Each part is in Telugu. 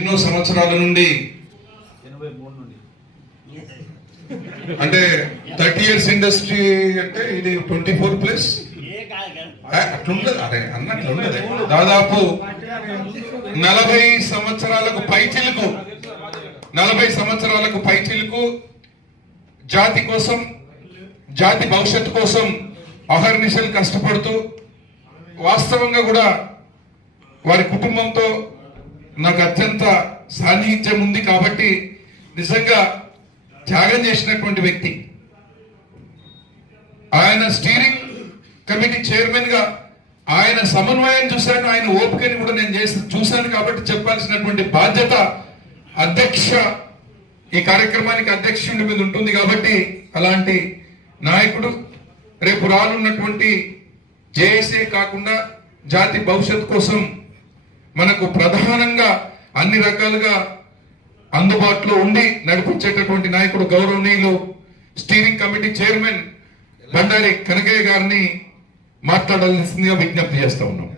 ఎన్నో సంవత్సరాల నుండి అంటే 30 years ఇండస్ట్రీ అంటే ఇది 24+ అట్లుండదు. అరే అన్నట్లు ఉండదు. దాదాపు 40 సంవత్సరాలకు పైచిలుకు జాతి కోసం, జాతి భవిష్యత్తు కోసం అహర్నిశలు కష్టపడుతూ వాస్తవంగా కూడా వారి కుటుంబంతో నాకు అత్యంత సాన్నిహిత్యం ఉంది కాబట్టి నిజంగా త్యాగం చేసినటువంటి వ్యక్తి. ఆయన స్టీరింగ్ కమిటీ చైర్మన్ గా ఆయన సమన్వయం చూశాను, ఆయన ఓపికని కూడా నేను చూశాను కాబట్టి చెప్పాల్సినటువంటి బాధ్యత అధ్యక్ష ఈ కార్యక్రమానికి అధ్యక్షుడి మీద ఉంటుంది. కాబట్టి అలాంటి నాయకుడు రేపు రానున్నటువంటి జేఏసీ కాకుండా జాతి భవిష్యత్తు కోసం మనకు ప్రధానంగా అన్ని రకాలుగా అందుబాటులో ఉండి నడిపించేటటువంటి నాయకుడు గౌరవనీయులు steering committee chairman Bandari Kanakayya గారిని మాట్లాడాల్సిందిగా విజ్ఞప్తి చేస్తా ఉన్నాం.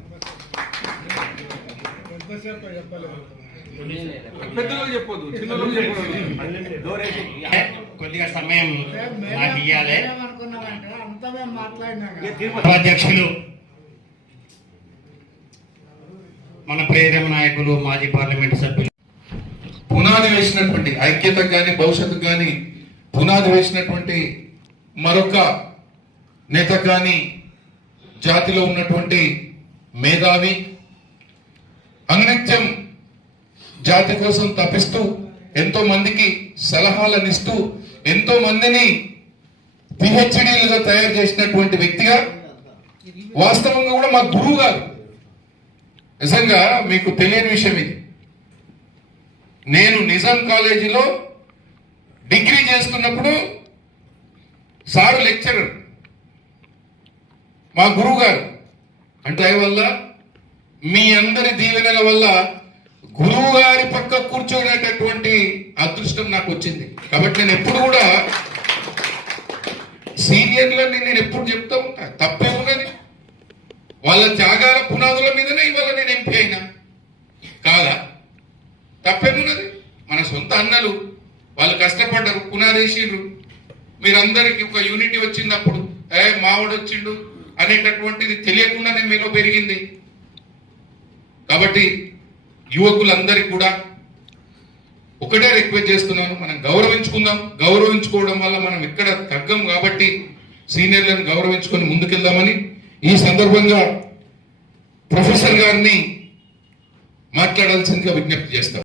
కొద్దిగా సమయం నాకు ఇవ్వాలి. అధ్యక్షులు మన ప్రియతమ నాయకులు మాజీ పార్లమెంట్ సభ్యులు పునాది వేసినటువంటి ఐక్యతకు కానీ భవిష్యత్తుకు కానీ పునాది వేసినటువంటి మరొక నేత కానీ జాతిలో ఉన్నటువంటి మేధావి, అనునిత్యం జాతి కోసం తపిస్తూ ఎంతో మందికి సలహాలను ఇస్తూ ఎంతో మందిని పిహెచ్డీలుగా తయారు చేసినటువంటి వ్యక్తిగా వాస్తవంగా కూడా మా గురువు గారు. నిజంగా మీకు తెలియని విషయం ఇది. నేను నిజాం కాలేజీలో డిగ్రీ చేస్తున్నప్పుడు సారు లెక్చరర్ మా గురువు గారు. అంటే వల్ల మీ అందరి దీవెనల వల్ల గురువు గారి పక్క కూర్చోనేటటువంటి అదృష్టం నాకు వచ్చింది. కాబట్టి నేను ఎప్పుడు కూడా సీనియర్లని నేను ఎప్పుడు చెప్తా ఉంటా, తప్పే ఉన్నది. వాళ్ళ త్యాగాల పునాదుల మీదనే ఇవాళ నేను ఎంపీ అయినా కాదా? తప్పేమున్నది? మన సొంత అన్నలు వాళ్ళు కష్టపడ్డారు, పునాదేశీలు. మీరందరికి ఒక యూనిటీ వచ్చింది. అప్పుడు మావాడు వచ్చిండు అనేటటువంటిది తెలియకుండానే మీలో పెరిగింది. కాబట్టి యువకులందరికీ కూడా ఒకటే రిక్వెస్ట్ చేస్తున్నాను, మనం గౌరవించుకుందాం. గౌరవించుకోవడం వల్ల మనం ఎక్కడ తగ్గం. కాబట్టి సీనియర్లను గౌరవించుకొని ముందుకెళ్దామని ఈ సందర్భంగా ప్రొఫెసర్ గారిని మాట్లాడాల్సిందిగా విజ్ఞప్తి చేస్తాం.